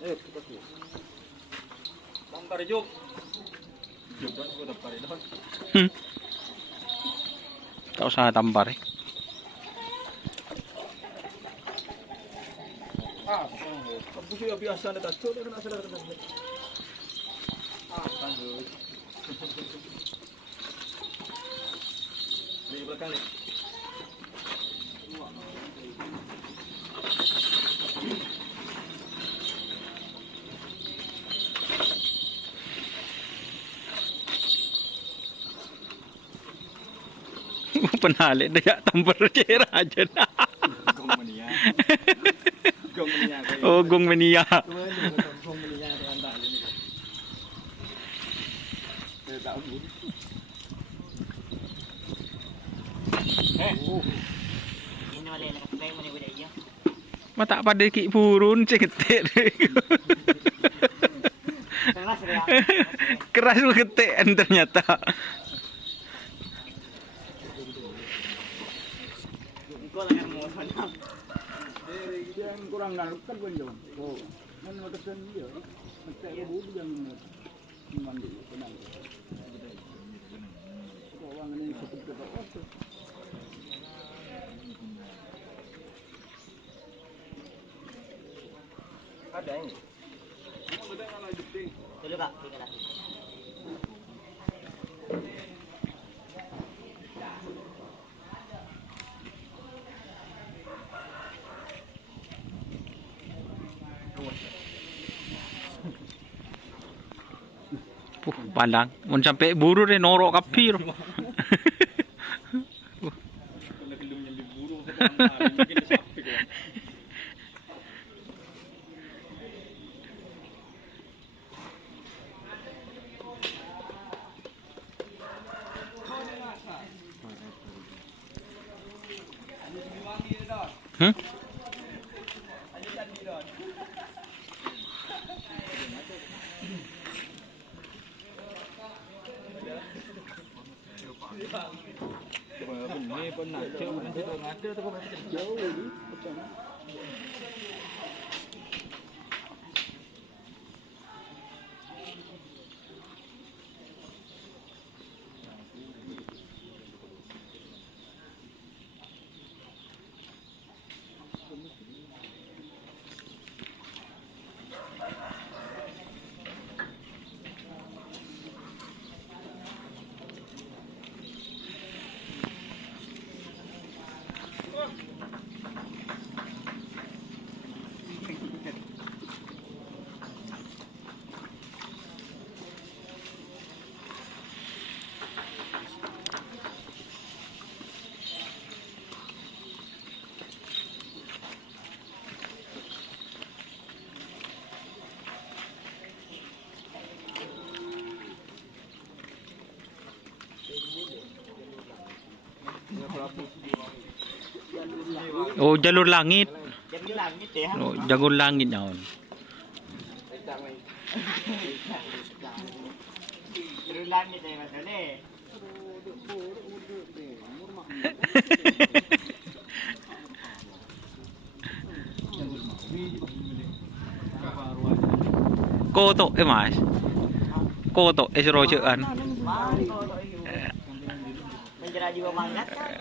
kita tuh. Tampar juk. Juk kan gua tampar itu. Tak usah tampar. Kamu sih biasa ada tato, dia kena sadar kena. Tangguh. Di belakang ni. Penalik dia tampar dia aja dah. Gong mania. Gong mania. Oh, gong mania. Gong mania dengan tak ini. Saya tak tahu. Ini wala nak kapay mo ni wala iya. Mata pada kik purun ceketek. Keras ya. Keras ketek ternyata. Ikaw lang ang mo sana. Dia yang kurang ngarep kan pun jom. Oh, mana kesan dia. Macam ibu yang mandi tenang. Kau orang ini seperti apa tu? Ada ini. Ada yang lagi penting. Tuloy ka, tingnan natin. Pandang, mun sampai buru deh norok kapir. Kalau filmnya liburu kita mungkin sampai kan. Hmm? Ini pun nak jauh nanti tu ngada tu kau jauh lagi. Oh, jalur langit. Jadi langit ya. Oh, jalur langit naon. Jalur langit ya Mas Dole. Koto mas. Koto rojoan. Mari ko to iyo. Menjadi jiwa mangat kan.